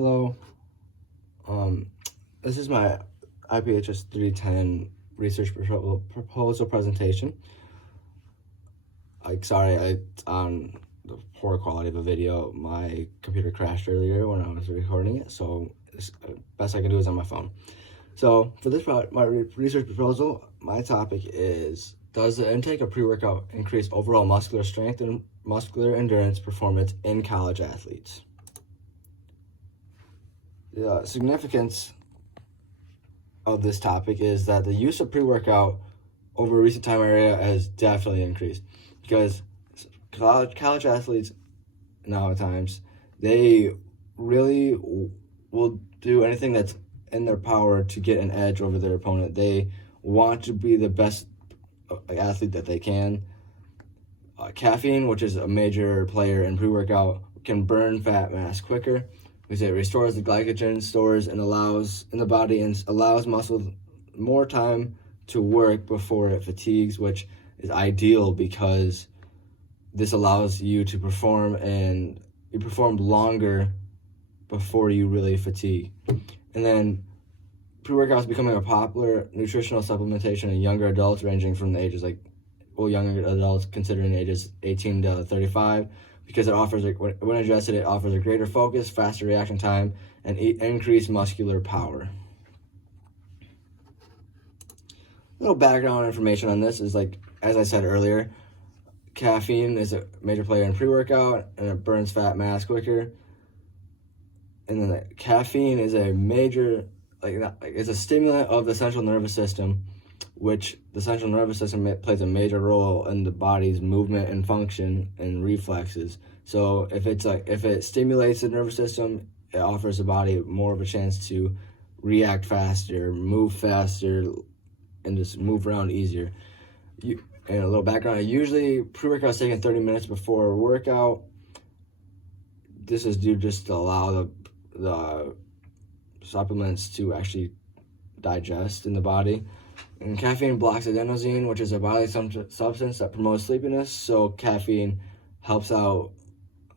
Hello. This is my IPH 310 research proposal presentation. Sorry, on the poor quality of the video. My computer crashed earlier when I was recording it, so best I can do is on my phone. So for this my research proposal, my topic is: does the intake of pre-workout increase overall muscular strength and muscular endurance performance in college athletes? The significance of this topic is that the use of pre-workout over recent time area has definitely increased, because college athletes nowadays, they really will do anything that's in their power to get an edge over their opponent. They want to be the best athlete that they can. Caffeine, which is a major player in pre-workout, can burn fat mass quicker because it restores the glycogen stores and allows in the body and allows muscle more time to work before it fatigues, which is ideal because this allows you to perform, and you perform longer before you really fatigue. And then pre-workout is becoming a popular nutritional supplementation in younger adults, ranging from the ages younger adults considering ages 18 to 35, because it offers, when adjusted, it offers a greater focus, faster reaction time, and increased muscular power. A little background information on this is, as I said earlier, caffeine is a major player in pre-workout, and it burns fat mass quicker. And then caffeine is a major, it's a stimulant of the central nervous system, which the central nervous system plays a major role in the body's movement and function and reflexes. So if it stimulates the nervous system, it offers the body more of a chance to react faster, move faster, and just move around easier. And a little background: usually pre-workout is taken 30 minutes before a workout. This is due just to allow the supplements to actually digest in the body. And caffeine blocks adenosine, which is a bodily substance that promotes sleepiness. So caffeine helps you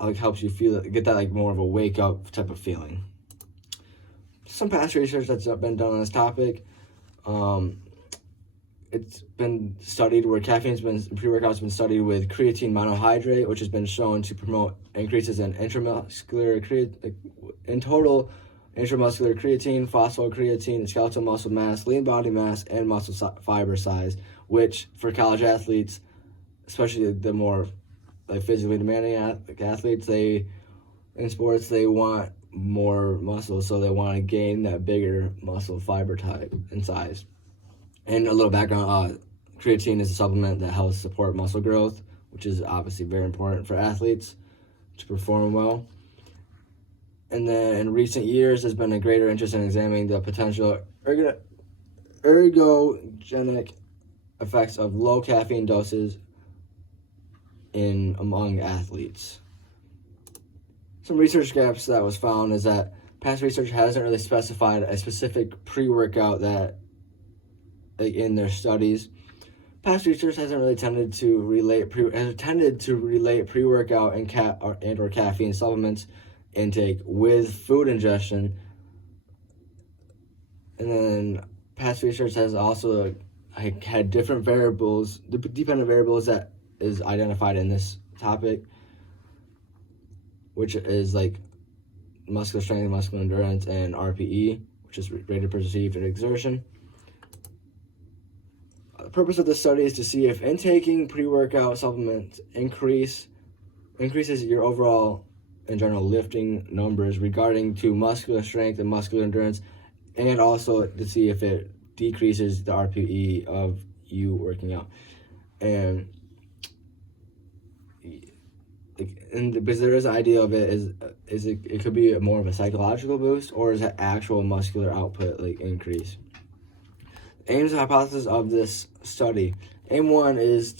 get that more of a wake up type of feeling. Some past research that's been done on this topic. It's been studied where pre-workout's been studied with creatine monohydrate, which has been shown to promote increases in intramuscular creatine, phosphocreatine, skeletal muscle mass, lean body mass, and muscle fiber size, which for college athletes, especially the more physically demanding athletes, in sports they want more muscle, so they want to gain that bigger muscle fiber type and size. And a little background: creatine is a supplement that helps support muscle growth, which is obviously very important for athletes to perform well. And then in recent years, there's been a greater interest in examining the potential ergogenic effects of low caffeine doses among athletes. Some research gaps that was found is that past research hasn't really specified a specific pre-workout that, in their studies. Past research hasn't really tended to relate pre-workout and or caffeine supplements intake with food ingestion. And then past research has also had different variables, dependent variables that is identified in this topic, which is muscular strength, muscular endurance, and RPE, which is rate of perceived exertion. The purpose of this study is to see if intaking pre-workout supplements increases your overall in general lifting numbers regarding to muscular strength and muscular endurance, and also to see if it decreases the RPE of you working out. And because there is an idea of it could be more of a psychological boost, or is it actual muscular output increase. Aims and hypothesis of this study: aim 1 is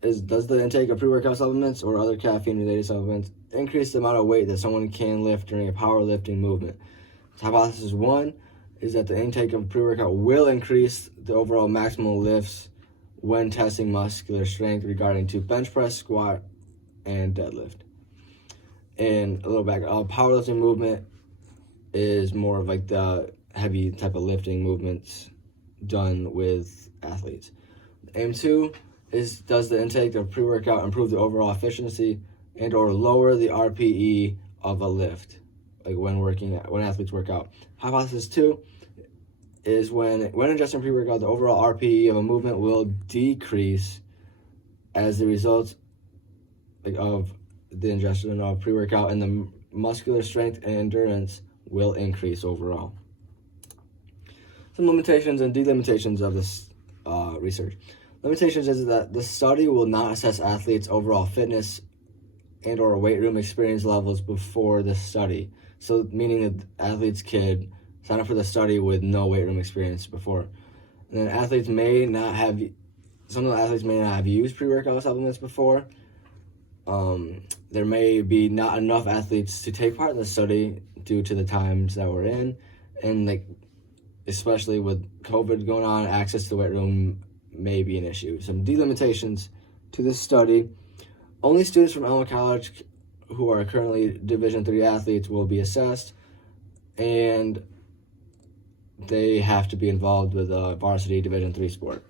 does the intake of pre-workout supplements or other caffeine-related supplements increase the amount of weight that someone can lift during a powerlifting movement? Hypothesis 1 is that the intake of pre-workout will increase the overall maximal lifts when testing muscular strength regarding to bench press, squat, and deadlift. And a little back, powerlifting movement is more of like the heavy type of lifting movements done with athletes. Aim 2 is, does the intake of pre-workout improve the overall efficiency and or lower the RPE of a lift, like when athletes work out. Hypothesis 2 is when ingesting pre-workout, the overall RPE of a movement will decrease as the result of the ingestion of pre-workout, and the muscular strength and endurance will increase overall. Some limitations and delimitations of this research. Limitations is that the study will not assess athletes' overall fitness and or weight room experience levels before the study. So meaning that athletes could sign up for the study with no weight room experience before. And then some of the athletes may not have used pre-workout supplements before. There may be not enough athletes to take part in the study due to the times that we're in, and especially with COVID going on, access to the weight room may be an issue. Some delimitations to this study: only students from Alma College who are currently Division III athletes will be assessed, and they have to be involved with a varsity Division III sport.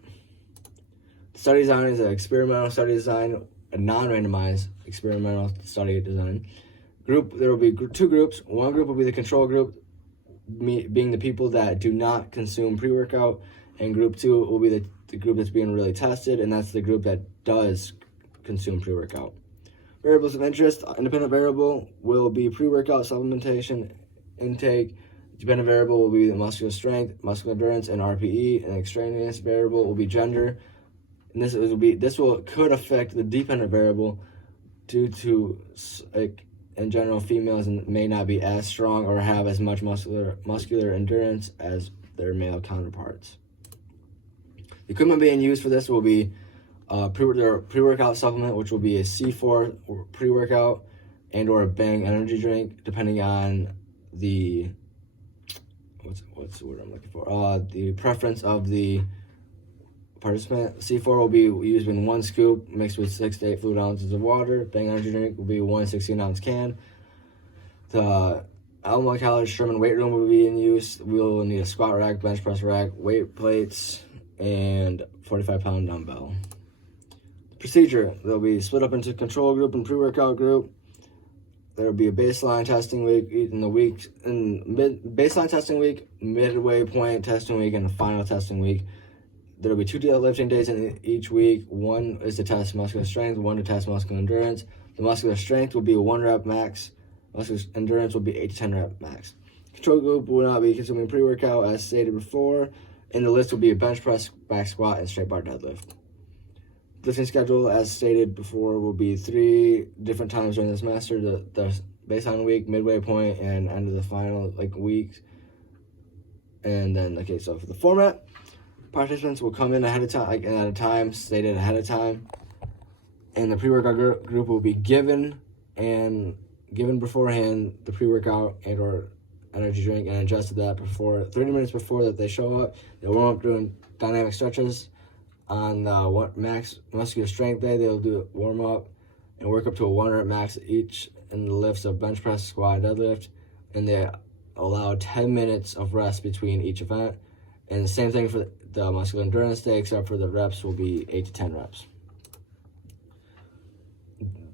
The study design is an experimental study design, a non-randomized experimental study design. There will be 2 groups. One group will be the control group, being the people that do not consume pre-workout, and group 2 will be the group that's being really tested, and that's the group that does consume pre-workout. Variables of interest: independent variable will be pre-workout supplementation intake. Dependent variable will be the muscular strength, muscular endurance, and RPE. And extraneous variable will be gender. And this could affect the dependent variable due to, in general, females may not be as strong or have as much muscular endurance as their male counterparts. The equipment being used for this will be their pre-workout supplement, which will be a C4 pre-workout and or a Bang energy drink, depending on the what's the word I'm looking for? The preference of the participant. C4 will be used in 1 scoop mixed with 6 to 8 fluid ounces of water. Bang energy drink will be 1 16-ounce can. The Alma College Sherman weight room will be in use. We will need a squat rack, bench press rack, weight plates, and 45-pound dumbbell. Procedure: they'll be split up into control group and pre-workout group. There will be a baseline testing week baseline testing week, midway point testing week, and the final testing week. There will be 2 lifting days in each week. 1 is to test muscular strength, 1 to test muscular endurance. The muscular strength will be a 1 rep max. Muscular endurance will be 8 to 10 rep max. Control group will not be consuming pre-workout as stated before, and the list will be a bench press, back squat, and straight bar deadlift. Lifting schedule, as stated before, will be 3 different times during the semester: the baseline week, midway point, and end of the final week. And then so for the format, participants will come in ahead of time, at a time stated ahead of time, and the pre-workout group will be given beforehand the pre-workout and or energy drink, and adjusted that 30 minutes before that they show up. They'll warm up doing dynamic stretches. On the max muscular strength day, they'll do warm up and work up to a 1 rep max each in the lifts of bench press, squat, and deadlift, and they allow 10 minutes of rest between each event. And the same thing for the muscular endurance day, except for the reps will be 8 to 10 reps.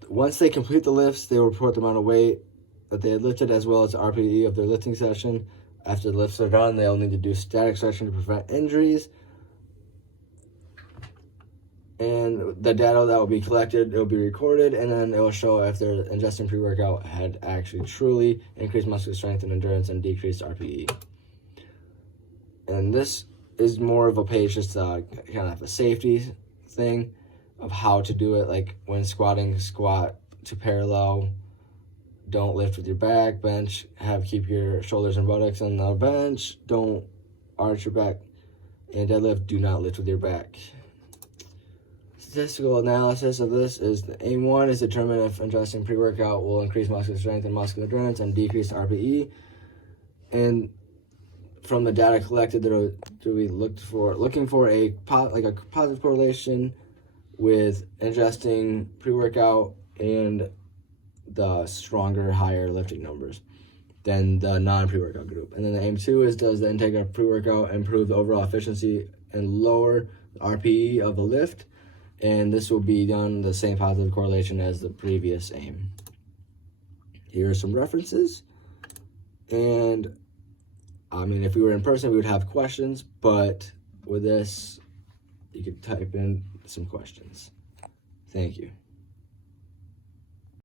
Once they complete the lifts, they will report the amount of weight that they had lifted as well as the RPE of their lifting session. After the lifts are done, they'll need to do static stretching to prevent injuries. And the data that will be collected, it will be recorded, and then it will show if their ingesting pre-workout had actually truly increased muscular strength and endurance and decreased RPE. And this is more of a page just kind of a safety thing of how to do it. Like when squatting, squat to parallel. Don't lift with your back. Bench, keep your shoulders and buttocks on the bench. Don't arch your back. And deadlift, do not lift with your back. Statistical analysis of this is the aim 1 is determine if ingesting pre-workout will increase muscular strength and muscular endurance and decrease RPE. And from the data collected, there will be looking for a positive correlation with ingesting pre-workout and the stronger, higher lifting numbers. than the non-pre-workout group. And then the aim 2 is, does the intake of pre-workout improve the overall efficiency and lower the RPE of a lift? And this will be done the same positive correlation as the previous aim. Here are some references. And I mean, if we were in person, we would have questions, but with this, you could type in some questions. Thank you.